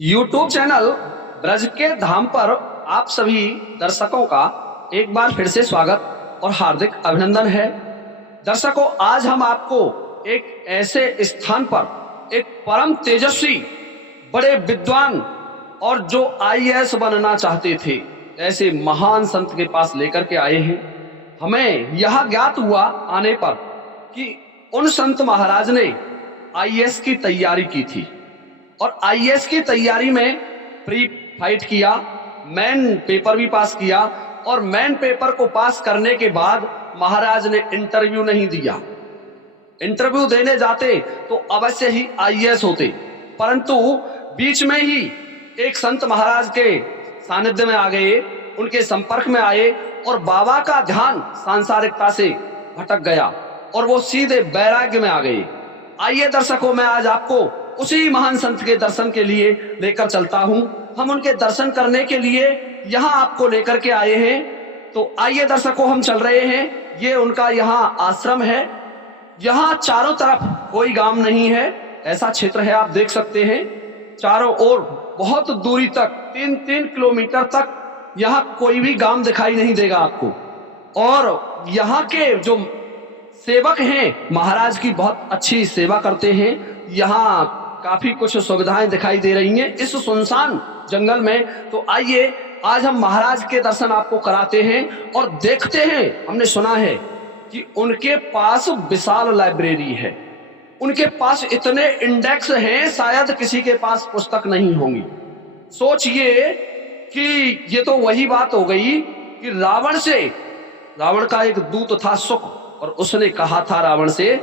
YouTube channel Braj के धाम पर आप सभी दर्शकों का एक बार फिर से स्वागत और हार्दिक अभिनंदन है। दर्शकों, आज हम आपको एक ऐसे स्थान पर एक परम तेजस्वी, बड़े विद्वान और जो आईएएस बनना चाहते थे ऐसे महान संत के पास लेकर के आए हैं। हमें यह ज्ञात हुआ आने पर कि उन संत महाराज ने आईएएस की तैयारी की थी और आईएएस की तैयारी में प्री फाइट किया, मेन पेपर भी पास किया और मेन पेपर को पास करने के बाद महाराज ने इंटरव्यू नहीं दिया। इंटरव्यू देने जाते तो अवश्य ही आईएएस होते, परंतु बीच में ही एक संत महाराज के सानिध्य में आ गए, उनके संपर्क में आए और बाबा का ध्यान सांसारिकता से भटक गया और वो सीधे वैराग्य में आ गए। आइए दर्शकों, मैं आज आपको उसी महान संत के दर्शन के लिए लेकर चलता हूं। हम उनके दर्शन करने के लिए यहां आपको लेकर के आए हैं। तो आइए दर्शकों, हम चल रहे हैं। ये उनका यहां आश्रम है। यहां चारों तरफ कोई गांव नहीं है, ऐसा क्षेत्र है, आप देख सकते हैं। चारों ओर बहुत दूरी तक 3-3 किलोमीटर तक यहां कोई भी गांव दिखाई नहीं देगा आपको। और यहाँ के जो सेवक हैं महाराज की बहुत अच्छी सेवा करते हैं। यहाँ काफी कुछ सुविधाएं दिखाई दे रही हैं इस सुनसान जंगल में। तो आइए आज हम महाराज के दर्शन आपको कराते हैं और देखते हैं। हमने सुना है कि उनके पास विशाल लाइब्रेरी है, उनके पास इतने इंडेक्स हैं, शायद किसी के पास पुस्तक नहीं होंगी। सोचिए कि ये तो वही बात हो गई कि रावण का एक दूत था सुख, और उसने कहा था रावण से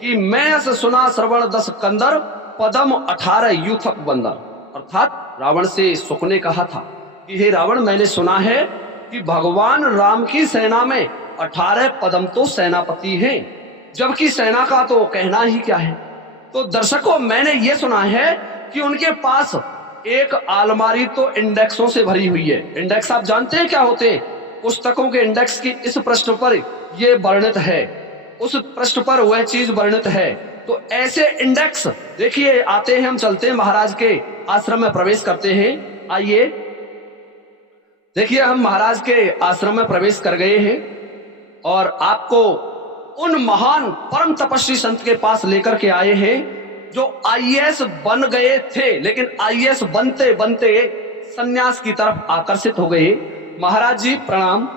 कि मैं सुना श्रवण 10 कंदर पदम 18 यूथक बंदर। अर्थात रावण से सुख ने कहा था कि हे रावण, मैंने सुना है कि भगवान राम की सेना में 18 पदम तो सेनापति हैं, जबकि सेना का तो कहना ही क्या है। तो दर्शकों, मैंने ये सुना है कि उनके पास एक अलमारी तो इंडेक्सों से भरी हुई है। इंडेक्स आप जानते हैं क्या होते हैं? पुस्तकों के इंडेक्स की इस पृष्ठ पर ये वर्णित है, उस पृष्ठ पर वह चीज वर्णित है। तो ऐसे इंडेक्स देखिए, आते हैं, हम चलते हैं, महाराज के आश्रम में प्रवेश करते हैं। आइए देखिए, हम महाराज के आश्रम में प्रवेश कर गए हैं और आपको उन महान परम तपस्वी संत के पास लेकर के आए हैं जो आईएएस बन गए थे, लेकिन आईएएस बनते बनते सन्यास की तरफ आकर्षित हो गए। महाराज जी प्रणाम।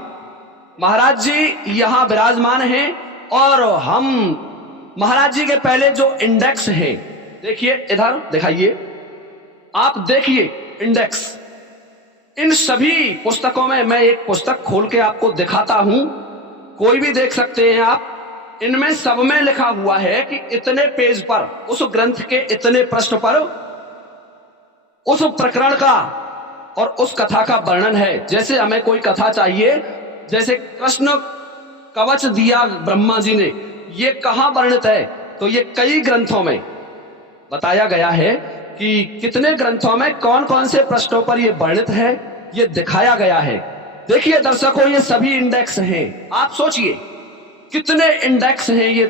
महाराज जी यहाँ विराजमान हैं और हम महाराज जी के पहले जो इंडेक्स है, देखिए, इधर दिखाइए, आप देखिए इंडेक्स। इन सभी पुस्तकों में मैं एक पुस्तक खोल के आपको दिखाता हूं, कोई भी देख सकते हैं आप। इनमें सब में लिखा हुआ है कि इतने पेज पर, उस ग्रंथ के इतने पृष्ठ पर उस प्रकरण का और उस कथा का वर्णन है। जैसे हमें कोई कथा चाहिए, जैसे कृष्ण कवच दिया ब्रह्मा जी ने, ये कहां वर्णित है? तो ये कई ग्रंथों में बताया गया है कि कितने ग्रंथों में कौन कौन से पृष्ठों पर ये वर्णित है, ये दिखाया गया है। देखिए दर्शकों, ये सभी इंडेक्स हैं। आप सोचिए कितने इंडेक्स हैं, ये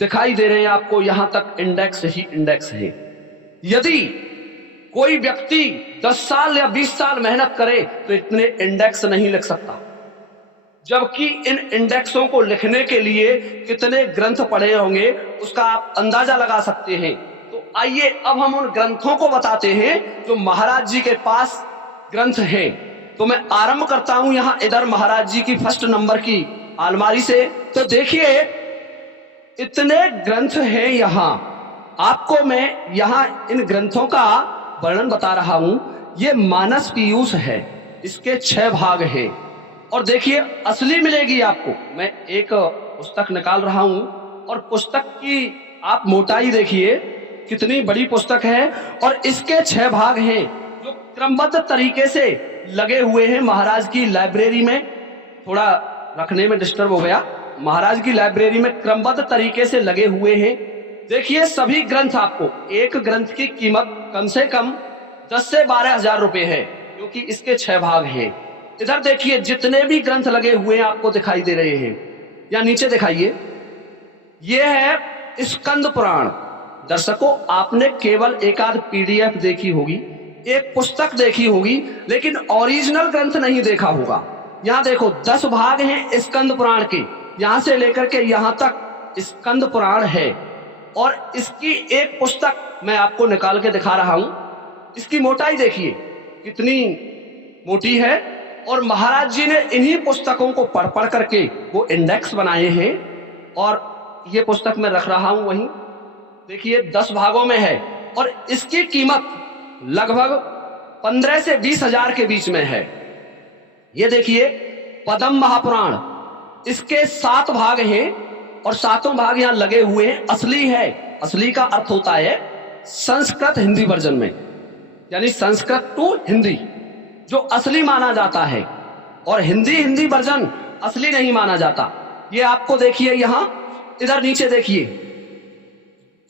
दिखाई दे रहे हैं आपको। यहां तक इंडेक्स ही इंडेक्स है। यदि कोई व्यक्ति 10 साल या 20 साल मेहनत करे तो इतने इंडेक्स नहीं लिख सकता, जबकि इन इंडेक्सों को लिखने के लिए कितने ग्रंथ पढ़े होंगे उसका आप अंदाजा लगा सकते हैं। तो आइए अब हम उन ग्रंथों को बताते हैं जो महाराज जी के पास ग्रंथ हैं। तो मैं आरंभ करता हूं यहां इधर महाराज जी की फर्स्ट नंबर की अलमारी से। तो देखिए इतने ग्रंथ हैं यहां। आपको मैं यहां इन ग्रंथों का वर्णन बता रहा हूं। ये मानस पीयूष है, इसके 6 भाग हैं। और देखिए असली मिलेगी आपको। मैं एक पुस्तक निकाल रहा हूं और पुस्तक की आप मोटाई देखिए, कितनी बड़ी पुस्तक है। और इसके 6 भाग हैं जो क्रमबद्ध तरीके से लगे हुए हैं महाराज की लाइब्रेरी में। थोड़ा रखने में डिस्टर्ब हो गया। महाराज की लाइब्रेरी में क्रमबद्ध तरीके से लगे हुए हैं। देखिए सभी ग्रंथ, आपको एक ग्रंथ की कीमत कम से कम 10 से 12 हजार रुपए है, क्योंकि इसके 6 भाग हैं। इधर देखिए जितने भी ग्रंथ लगे हुए हैं आपको दिखाई दे रहे हैं, या नीचे दिखाइए, ये है स्कंद पुराण। दर्शकों, आपने केवल एक आध पीडीएफ देखी होगी, एक पुस्तक देखी होगी, लेकिन ओरिजिनल ग्रंथ नहीं देखा होगा। यहाँ देखो 10 भाग हैं स्कंद पुराण के, यहां से लेकर के यहां तक स्कंद पुराण है। और इसकी एक पुस्तक मैं आपको निकाल के दिखा रहा हूं। इसकी मोटाई देखिए कितनी मोटी है। और महाराज जी ने इन्हीं पुस्तकों को पढ़ पढ़ करके वो इंडेक्स बनाए हैं। और ये पुस्तक मैं रख रहा हूं वहीं, देखिए 10 भागों में है। और इसकी कीमत लगभग 15 से 20 हजार के बीच में है। ये देखिए पद्म महापुराण, इसके 7 भाग हैं और 7 भाग यहां लगे हुए हैं। असली है, असली का अर्थ होता है संस्कृत हिंदी वर्जन में, यानी संस्कृत टू हिंदी जो असली माना जाता है। और हिंदी वर्जन असली नहीं माना जाता। ये आपको देखिए यहां इधर नीचे देखिए,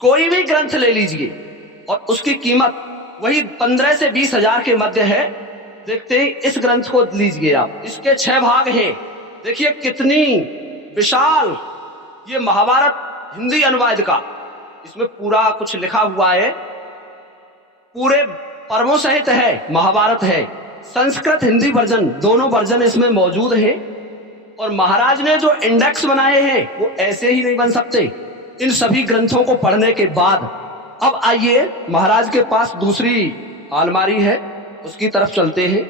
कोई भी ग्रंथ ले लीजिए और उसकी कीमत वही 15 से 20 हजार के मध्य है। देखते हैं इस ग्रंथ को लीजिए आप, इसके 6 भाग हैं। देखिए कितनी विशाल ये महाभारत हिंदी अनुवाद का, इसमें पूरा कुछ लिखा हुआ है, पूरे पर्वों सहित है, महाभारत है। संस्कृत हिंदी वर्जन दोनों वर्जन इसमें मौजूद हैं। और महाराज ने जो इंडेक्स बनाए हैं वो ऐसे ही नहीं बन सकते। इन सभी ग्रंथों को पढ़ने के बाद अब आइए महाराज के पास दूसरी अलमारी है, उसकी तरफ चलते हैं।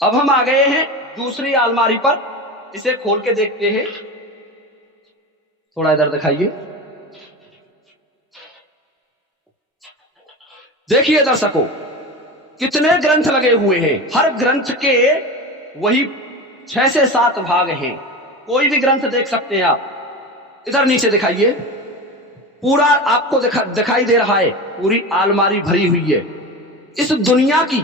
अब हम आ गए हैं दूसरी अलमारी पर, इसे खोल के देखते हैं। थोड़ा इधर दिखाइए। देखिए दर्शकों कितने ग्रंथ लगे हुए हैं। हर ग्रंथ के वही 6 से 7 भाग हैं। कोई भी ग्रंथ देख सकते हैं आप। इधर नीचे दिखाइए, पूरा आपको दिखाई दे रहा है, पूरी अलमारी भरी हुई है। इस दुनिया की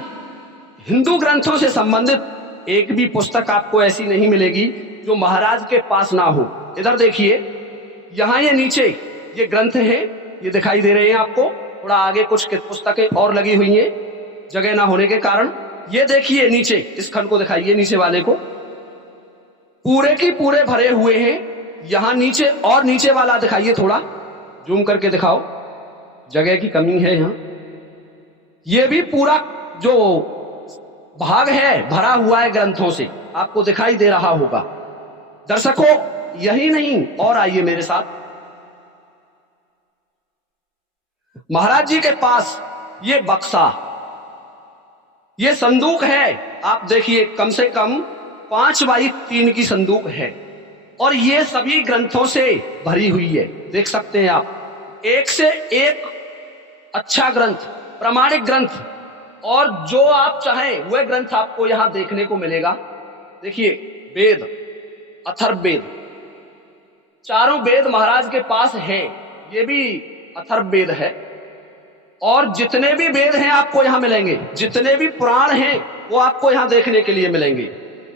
हिंदू ग्रंथों से संबंधित एक भी पुस्तक आपको ऐसी नहीं मिलेगी जो महाराज के पास ना हो। इधर देखिए, यहां ये नीचे ये ग्रंथ है, ये दिखाई दे रहे हैं आपको। थोड़ा आगे कुछ पुस्तकें और लगी हुई हैं जगह ना होने के कारण। ये देखिए नीचे, इस खंड को दिखाइए, नीचे वाले को, पूरे की पूरे भरे हुए हैं। यहां नीचे और नीचे वाला दिखाइए, थोड़ा जूम करके दिखाओ, जगह की कमी है यहां। ये भी पूरा जो भाग है भरा हुआ है ग्रंथों से, आपको दिखाई दे रहा होगा। दर्शकों यही नहीं, और आइए मेरे साथ। महाराज जी के पास ये बक्सा, ये संदूक है, आप देखिए कम से कम 5 बाई 3 की संदूक है। और ये सभी ग्रंथों से भरी हुई है, देख सकते हैं आप। एक से एक अच्छा ग्रंथ, प्रामाणिक ग्रंथ, और जो आप चाहें वह ग्रंथ आपको यहां देखने को मिलेगा। देखिए वेद, अथर्व वेद, चारों वेद महाराज के पास हैं। ये भी अथर्व वेद है। और जितने भी वेद हैं आपको यहां मिलेंगे, जितने भी पुराण हैं वो आपको यहां देखने के लिए मिलेंगे।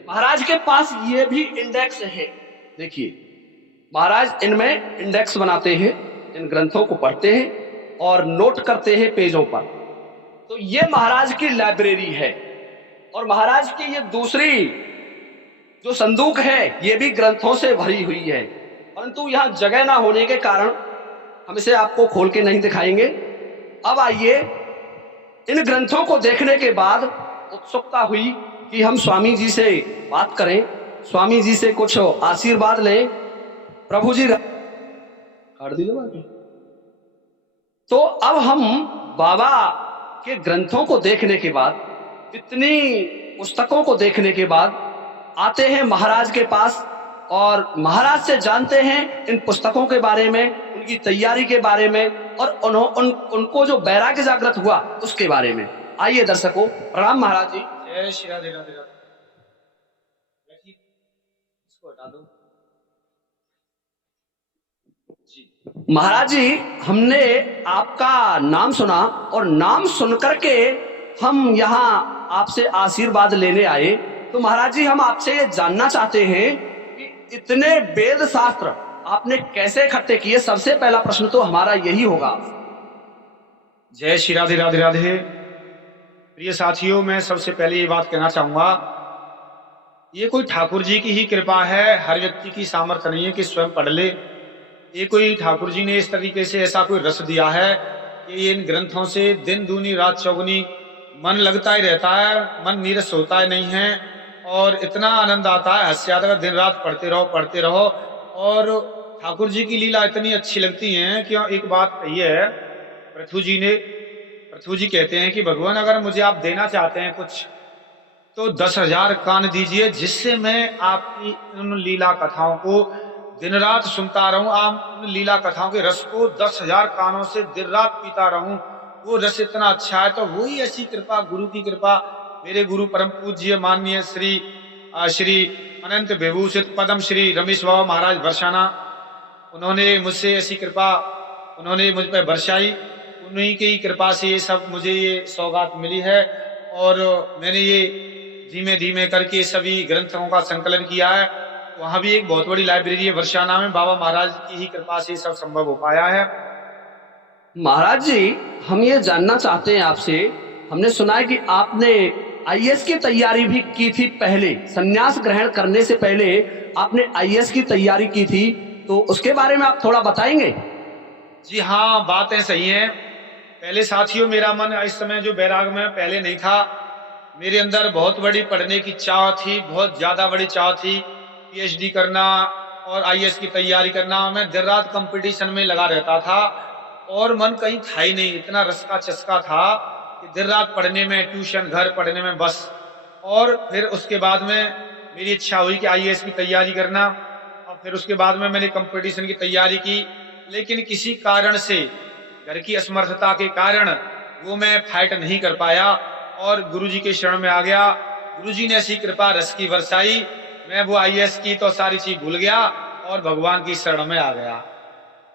महाराज के पास ये भी इंडेक्स है। देखिए महाराज इनमें इंडेक्स बनाते हैं, इन ग्रंथों को पढ़ते हैं और नोट करते हैं पेजों पर। तो ये महाराज की लाइब्रेरी है। और महाराज की ये दूसरी जो संदूक है ये भी ग्रंथों से भरी हुई है, परंतु यहां जगह ना होने के कारण हम इसे आपको खोल के नहीं दिखाएंगे। अब आइए, इन ग्रंथों को देखने के बाद उत्सुकता हुई कि हम स्वामी जी से बात करें, स्वामी जी से कुछ आशीर्वाद लें। प्रभु जी काट दीजिए बात। तो अब हम बाबा के ग्रंथों को देखने के बाद, इतनी पुस्तकों को देखने के बाद आते हैं महाराज के पास और महाराज से जानते हैं इन पुस्तकों के बारे में, उनकी तैयारी के बारे में, और उनको जो वैराग्य जागृत हुआ उसके बारे में। आइए दर्शकों, प्रणाम महाराज जी। जय श्री राधे राधे राधे। इसको हटा दो जी। महाराज जी, हमने आपका नाम सुना और नाम सुनकर के हम यहाँ आपसे आशीर्वाद लेने आए। तो महाराज जी हम आपसे ये जानना चाहते हैं कि इतने वेद शास्त्र आपने कैसे इकट्ठे किए? सबसे पहला प्रश्न तो हमारा यही होगा। जय श्री राधे राधे राधे। प्रिय साथियों, मैं सबसे पहले ये बात कहना चाहूंगा, ये कोई ठाकुर जी की ही कृपा है। हर व्यक्ति की सामर्थ्य नहीं है कि स्वयं पढ़ ले। ये कोई ठाकुर जी ने इस तरीके से ऐसा कोई रस दिया है कि इन ग्रंथों से दिन दूनी रात चौगुनी मन लगता ही रहता है, मन नीरस होता ही नहीं है और इतना आनंद आता है, हद से ज्यादा दिन रात पढ़ते रहो। और ठाकुर जी की लीला इतनी अच्छी लगती है कि एक बात कही है पृथु जी कहते हैं कि भगवान अगर मुझे आप देना चाहते हैं कुछ तो 10,000 कान दीजिए, जिससे मैं आपकी उन लीला कथाओं को दिन रात सुनता रहूं, आप उन लीला कथाओं के रस को 10,000 कानों से दिन रात पीता रहूं। वो रस इतना अच्छा है। तो वही ऐसी कृपा, गुरु की कृपा, मेरे गुरु परम पूज्य माननीय श्री अनंत विभूषित पदम श्री रमेश बाबा महाराज बरसाना, उन्होंने मुझसे ऐसी कृपा उन्होंने मुझ पर बरसाई। उन्हीं की कृपा से ये सब मुझे ये सौगात मिली है और मैंने ये धीमे धीमे करके सभी ग्रंथों का संकलन किया है। वहां भी एक बहुत बड़ी लाइब्रेरी है बरसाना में, बाबा महाराज की ही कृपा से सब संभव हो पाया है। महाराज जी, हम ये जानना चाहते हैं आपसे, हमने सुना है कि आपने आईएएस की तैयारी भी की थी, पहले संन्यास ग्रहण करने से पहले आपने आईएएस की तैयारी की थी, तो उसके बारे में आप थोड़ा बताएंगे? जी हाँ, बातें सही हैं। पहले साथियों मेरा मन इस समय जो बैराग में पहले नहीं था, मेरे अंदर बहुत बड़ी पढ़ने की चाह थी, बहुत ज्यादा बड़ी चाह थी, पीएचडी करना और आईएएस की तैयारी करना। मैं दिन रात कंपटीशन में लगा रहता था और मन कहीं था ही नहीं, इतना रस का चस्का था कि दिन रात पढ़ने में, ट्यूशन, घर पढ़ने में बस। और फिर उसके बाद में मेरी इच्छा हुई कि आईएएस की तैयारी करना, और फिर उसके बाद में मैंने कंपटीशन की तैयारी की, लेकिन किसी कारण से, घर की असमर्थता के कारण वो मैं फाइट नहीं कर पाया और गुरुजी के शरण में आ गया। गुरुजी ने ऐसी कृपा रस की बरसाई, मैं वो आईएएस की तो सारी चीज भूल गया और भगवान की शरण में आ गया।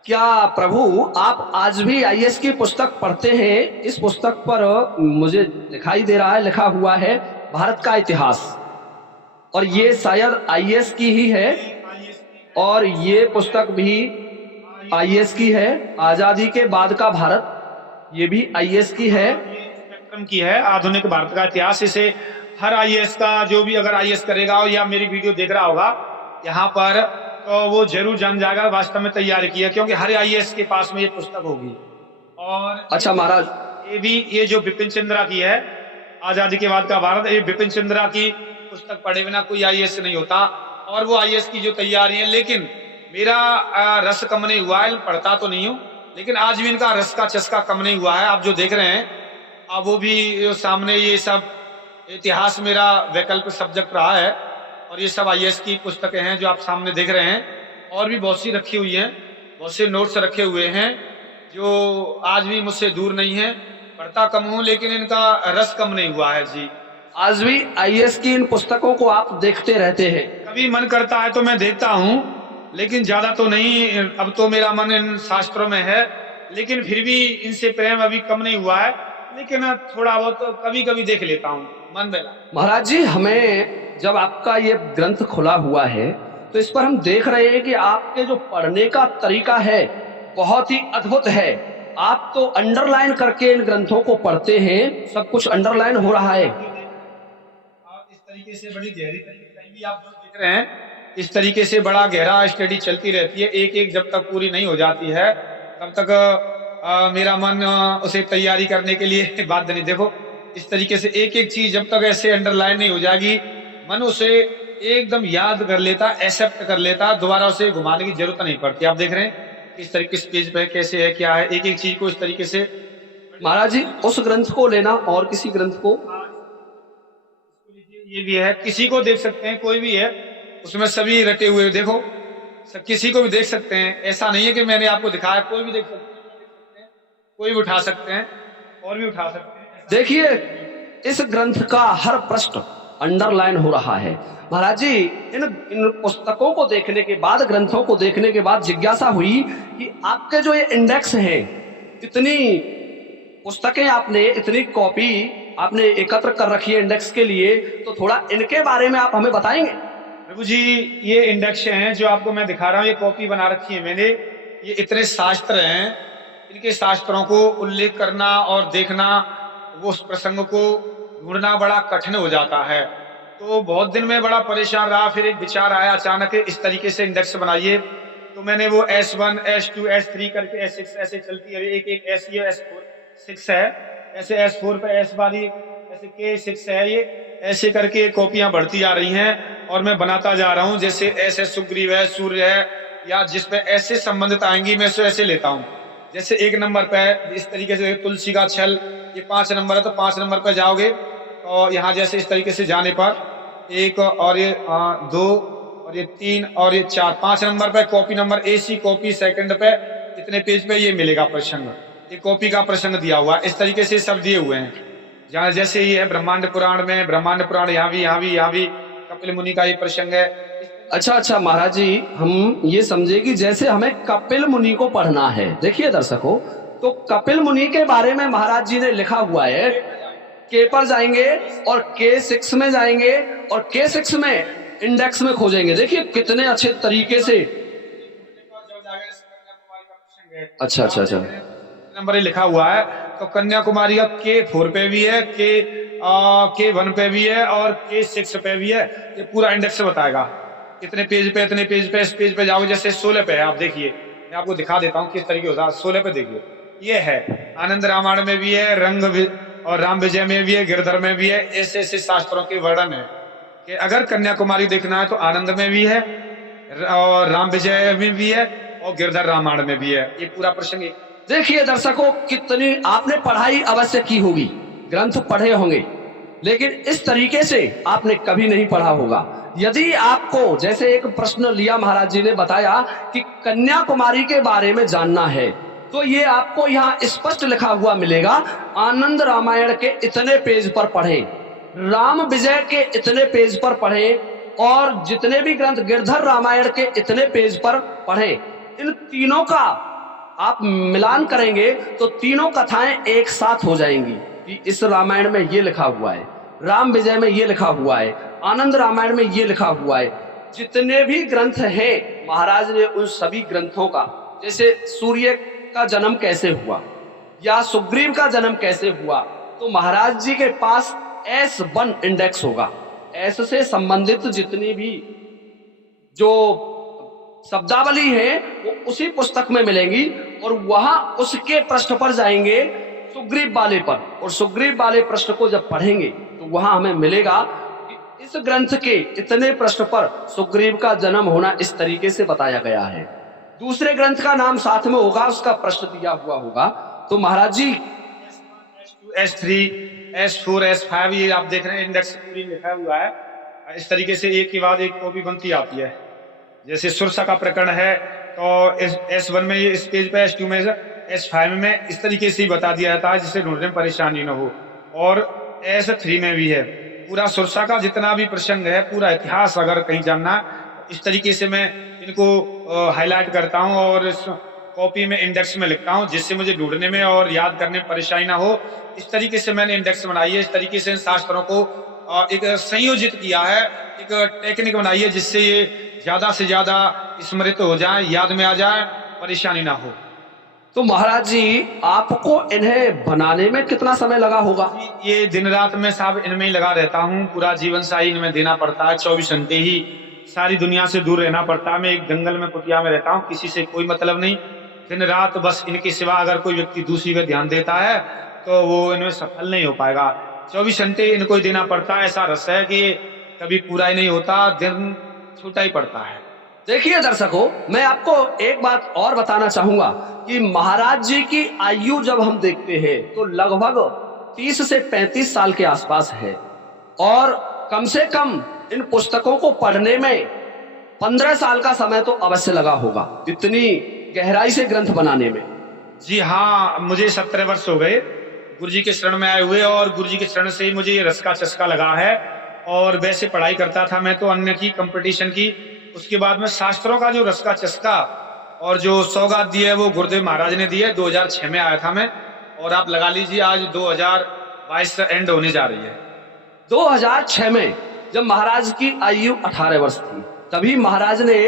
क्या प्रभु आप आज भी आईएएस की पुस्तक पढ़ते हैं? इस पुस्तक पर मुझे दिखाई दे रहा है, लिखा हुआ है भारत का इतिहास, और ये शायद आईएएस की ही है, और ये पुस्तक भी आईएएस की है। आजादी के बाद का भारत, ये भी आईएएस की है। स्पेक्ट्रम की है, आधुनिक भारत का इतिहास। इसे हर आईएएस का जो भी अगर आईएएस करेगा या मेरी वीडियो देख रहा होगा यहाँ पर, तो वो जरूर जान जाएगा वास्तव में तैयारी की है, क्योंकि हर आईएएस के पास में ये पुस्तक होगी। और अच्छा महाराज, ये जो बिपिन चंद्रा की है, आजादी के बाद का भारत, ये बिपिन चंद्रा की पुस्तक पढ़े बिना कोई आईएएस नहीं होता। और वो आईएएस की जो तैयारी है, लेकिन मेरा रस कम नहीं हुआ है, पढ़ता तो नहीं हूं, लेकिन आज भी इनका रस का चस्का कम नहीं हुआ है। आप जो देख रहे हैं, अब वो भी सामने, ये सब इतिहास मेरा वैकल्पिक सब्जेक्ट रहा है और ये सब आईएएस की पुस्तकें हैं जो आप सामने देख रहे हैं। और भी बहुत सी रखी हुई हैं, बहुत से नोट्स रखे हुए हैं जो आज भी मुझसे दूर नहीं है। पढ़ता कम हूं लेकिन इनका रस कम नहीं हुआ है। जी, आज भी आईएएस की इन पुस्तकों को आप देखते रहते हैं? कभी मन करता है तो मैं देखता हूं, लेकिन ज्यादा तो नहीं। अब तो मेरा मन इन शास्त्रों में है, लेकिन फिर भी इनसे प्रेम अभी कम नहीं हुआ है, लेकिन थोड़ा बहुत तो कभी कभी देख लेता हूँ मन बेला। महाराज जी, हमें जब आपका ये ग्रंथ खुला हुआ है तो इस पर हम देख रहे हैं कि आपके जो पढ़ने का तरीका है बहुत ही अद्भुत है। आप तो अंडरलाइन करके इन ग्रंथों को पढ़ते हैं, सब कुछ अंडरलाइन हो रहा है। इस तरीके से बड़ी गहरी तरीके भी आप जो देख रहे हैं, इस तरीके से बड़ा गहरा स्टडी चलती रहती है। एक एक जब तक पूरी नहीं हो जाती है तब तक मेरा मन उसे तैयारी करने के लिए बाध्य नहीं। देखो, इस तरीके से एक एक चीज जब तक ऐसे अंडरलाइन नहीं हो जाएगी, मन उसे एकदम याद कर लेता, एक्सेप्ट कर लेता, दोबारा उसे घुमाने की जरूरत नहीं पड़ती। आप देख रहे हैं किस तरीके से पेज पे कैसे है, क्या है, एक एक चीज को इस तरीके से। महाराज जी, उस ग्रंथ को लेना और किसी ग्रंथ को, ये भी है, किसी को देख सकते हैं, कोई भी है, उसमें सभी रटे हुए। देखो, सब किसी को भी देख सकते हैं, ऐसा नहीं है कि मैंने आपको दिखाया, कोई भी देख सकते हैं, कोई भी उठा सकते हैं और भी उठा सकते हैं। देखिए इस ग्रंथ का हर पृष्ठ अंडरलाइन हो रहा है। महाराज जी, इन पुस्तकों को देखने के बाद, ग्रंथों को देखने के बाद जिज्ञासा हुई कि आपके जो ये इंडेक्स हैं, इतनी पुस्तकें आपने, इतनी कॉपी आपने एकत्र कर रखी है इंडेक्स के लिए, तो थोड़ा इनके बारे में आप हमें बताएंगे? प्रभु जी, ये इंडेक्स हैं जो आपको मैं दिखा रहा हूँ, ये कॉपी बना रखी है मैंने। ये इतने शास्त्र हैं, इनके शास्त्रों को उल्लेख करना और देखना, वो उस प्रसंग को ढूंढना बड़ा कठिन हो जाता है। तो बहुत दिन में बड़ा परेशान रहा, फिर एक विचार आया अचानक, इस तरीके से इंडेक्स बनाइए। तो मैंने वो S1 S2 S3 करके S6 ऐसे चलती है, एक एक ऐसी है, S4 6 है, ऐसे S4 पे S वाली ऐसे K6 है, ये ऐसे करके कॉपियां बढ़ती जा रही हैं और मैं बनाता जा रहा हूं। जैसे ऐसे सुग्रीव है, सूर्य है, या जिस पे ऐसे संबंधित आएंगी मैं इसे ऐसे लेता हूं। जैसे 1 नंबर पे इस तरीके से तुलसी का छल, ये 5 नंबर है तो 5 नंबर पे जाओगे और यहाँ जैसे इस तरीके से जाने पर 1 और ये 2 और ये 3 और ये 4, 5 नंबर पे copy number AC copy second पे इतने पेज पे ये मिलेगा प्रसंग, ये कॉपी का प्रसंग दिया हुआ, इस तरीके से सब दिए हुए हैं। जहाँ जैसे ये है ब्रह्मांड पुराण में, ब्रह्मांड पुराण यहाँ भी कपिल मुनि का ये प्रसंग है। अच्छा महाराज जी, हम ये समझे कि जैसे हमें कपिल मुनि को पढ़ना है। देखिए दर्शकों, तो कपिल मुनि के बारे में महाराज जी ने लिखा हुआ है, के पर जाएंगे और K6 में जाएंगे और K6 में इंडेक्स में खोजेंगे। देखिए कितने अच्छे तरीके से। अच्छा नंबर ये लिखा हुआ है, तो कन्याकुमारी का K4 पे भी है, K1 पे भी है और K6 पे भी है। ये पूरा इंडेक्स बताएगा कितने पेज पे, इतने पेज पे, इस पेज पे जाओगे। जैसे 16 पे है, आप देखिए, मैं आपको दिखा देता हूँ किस तरीके होता है। 16 पे देखिए, ये है आनंद रामायण में भी है, रंग और राम विजय में भी है, गिरधर में भी है। ऐसे ऐसे शास्त्रों के वर्णन है कि अगर कन्याकुमारी देखना है तो आनंद में भी है और राम विजय में भी है और गिरधर रामायण में भी है। ये पूरा प्रसंग देखिए दर्शकों, कितनी आपने पढ़ाई अवश्य की होगी, ग्रंथ पढ़े होंगे, लेकिन इस तरीके से आपने कभी नहीं पढ़ा होगा। यदि आपको जैसे एक प्रश्न लिया, महाराज जी ने बताया कि कन्याकुमारी के बारे में जानना है, तो ये आपको यहाँ स्पष्ट लिखा हुआ मिलेगा, आनंद रामायण के इतने पेज पर पढ़ें, राम विजय के इतने पेज पर पढ़ें और जितने भी ग्रंथ गिरधर रामायण के इतने पेज पर पढ़ें। इन तीनों का आप मिलान करेंगे तो तीनों कथाएं एक साथ हो जाएंगी कि इस रामायण में ये लिखा हुआ है, राम विजय में ये लिखा हुआ है, आनंद रामायण में ये लिखा हुआ है। जितने भी ग्रंथ हैं, महाराज ने उन सभी ग्रंथों का, जैसे सूर्य का जन्म कैसे हुआ या सुग्रीव का जन्म कैसे हुआ, तो महाराज जी के पास S1 इंडेक्स होगा। S से संबंधित जितनी भी जो शब्दावली है वो उसी पुस्तक में मिलेंगी और वहां उसके पृष्ठ पर जाएंगे सुग्रीव वाले पर, और सुग्रीव वाले पृष्ठ को जब पढ़ेंगे तो वहां हमें मिलेगा कि इस ग्रंथ के इतने पृष्ठ पर सुग्रीव का जन्म होना इस तरीके से बताया गया है। दूसरे ग्रंथ का नाम साथ में होगा, उसका पृष्ठ दिया हुआ होगा। तो महाराज जी S3 S4 S5 ये आप देख रहे हैं, इंडेक्स पूरी लिखा हुआ है। इस तरीके से एक के बाद एक कॉपी बनती आती है। जैसे सुरसा का प्रकरण है तो S1 में ये इस पेज पे, S2 में, S5 में इस तरीके से ही बता दिया जाता है जिससे ढूंढने में परेशानी न हो। और S3 में भी है पूरा सुरसा का जितना भी प्रसंग है, पूरा इतिहास अगर कहीं जानना है, इस तरीके से मैं इनको हाईलाइट करता हूं और इस कॉपी में इंडेक्स में लिखता हूं जिससे मुझे ढूंढने में और याद करने में परेशानी ना हो। इस तरीके से मैंने इंडेक्स बनाई है। इस तरीके से इन शास्त्रों को एक संयोजित किया है, एक टेक्निक बनाई है जिससे ये ज्यादा से ज्यादा स्मृत हो जाए, याद में आ जाए, परेशानी ना हो। तो महाराज जी, आपको इन्हें बनाने में कितना समय लगा होगा? ये दिन रात में साहब इनमें ही लगा रहता हूँ, पूरा जीवन साई इनमें देना पड़ता है। 24 घंटे ही सारी दुनिया से दूर रहना पड़ता है। मैं एक जंगल में कुटिया में रहता हूँ, किसी से कोई मतलब नहीं, दिन रात बस इनके सिवा अगर कोई व्यक्ति दूसरी का ध्यान देता है तो वो इनमें सफल नहीं हो पाएगा। 24 घंटे इनको ही देना पड़ता है। ऐसा रस है कि कभी पूरा ही नहीं होता, दिन छूटा ही पड़ता है। देखिए दर्शकों, मैं आपको एक बात और बताना चाहूंगा कि महाराज जी की आयु जब हम देखते हैं तो लगभग 30 से 35 साल के आसपास है, और कम से कम इन पुस्तकों को पढ़ने में 15 साल का समय तो अवश्य लगा होगा, इतनी गहराई से ग्रंथ बनाने में। जी हाँ, मुझे 17 वर्ष हो गए गुरुजी के शरण में आए हुए, और गुरुजी के शरण से ही मुझे ये रस का चस्का लगा है। और वैसे पढ़ाई करता था मैं तो अन्य की, कंपटीशन की। उसके बाद में शास्त्रों का जो रस का चस्का और जो सौगात दी है वो गुरुदेव महाराज ने दी है। 2006 में आया था मैं, और आप लगा लीजिए आज 2022 एंड होने जा रही है। 2006 में जब महाराज की आयु 18 वर्ष थी, तभी महाराज ने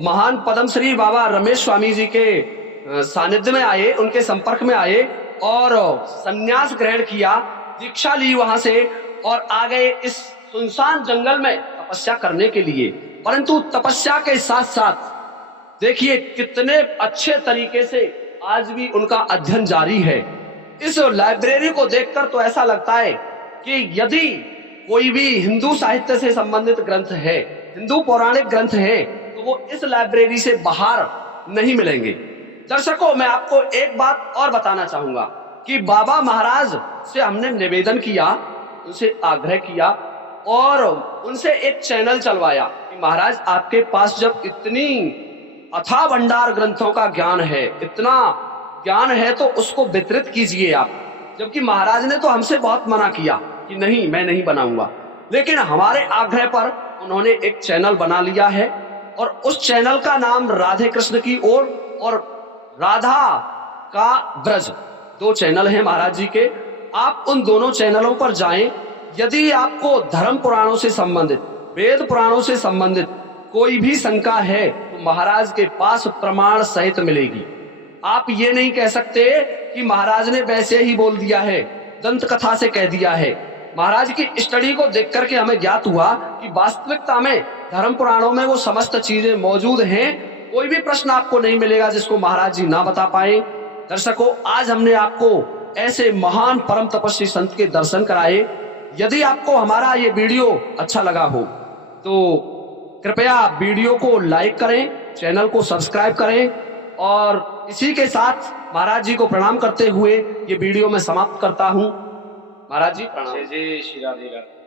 महान पद्मश्री बाबा रमेश स्वामी जी के सानिध्य में आए, उनके संपर्क में आए और संन्यास ग्रहण किया, दीक्षा ली वहां से, और आ गए इस सुनसान जंगल में तपस्या करने के लिए। परंतु तपस्या के साथ साथ देखिए कितने अच्छे तरीके से आज भी उनका अध्ययन जारी है। इस लाइब्रेरी को देखकर तो ऐसा लगता है कि यदि कोई भी हिंदू साहित्य से संबंधित ग्रंथ है, हिंदू पौराणिक ग्रंथ है, तो वो इस लाइब्रेरी से बाहर नहीं मिलेंगे। दर्शकों, मैं आपको एक बात और बताना चाहूंगा कि बाबा महाराज से हमने निवेदन किया, उनसे आग्रह किया और उनसे एक चैनल चलवाया कि महाराज आपके पास जब इतनी अथाह भंडार ग्रंथों का ज्ञान है, इतना ज्ञान है, तो उसको वितरित कीजिए आप। जबकि महाराज ने तो हमसे बहुत मना किया कि नहीं, मैं नहीं बनाऊंगा, लेकिन हमारे आग्रह पर उन्होंने एक चैनल बना लिया है और उस चैनल का नाम राधे कृष्ण की ओर और राधा का ब्रज, दो चैनल हैं महाराज जी के। आप उन दोनों चैनलों पर जाएं। यदि आपको धर्म पुराणों से संबंधित, वेद पुराणों से संबंधित कोई भी शंका है तो महाराज के पास प्रमाण सहित मिलेगी। आप ये नहीं कह सकते कि महाराज ने वैसे ही बोल दिया है, दंत कथा से कह दिया है। महाराज की स्टडी को देख करके हमें ज्ञात हुआ कि वास्तविकता में धर्म पुराणों में वो समस्त चीजें मौजूद हैं। कोई भी प्रश्न आपको नहीं मिलेगा जिसको महाराज जी ना बता पाए। दर्शकों, आज हमने आपको ऐसे महान परम तपस्वी संत के दर्शन कराए। यदि आपको हमारा ये वीडियो अच्छा लगा हो तो कृपया वीडियो को लाइक करें, चैनल को सब्सक्राइब करें और इसी के साथ महाराज जी को प्रणाम करते हुए ये वीडियो मैं समाप्त करता हूं। महाराज जी प्रणाम। जय जय श्री राधे राधे।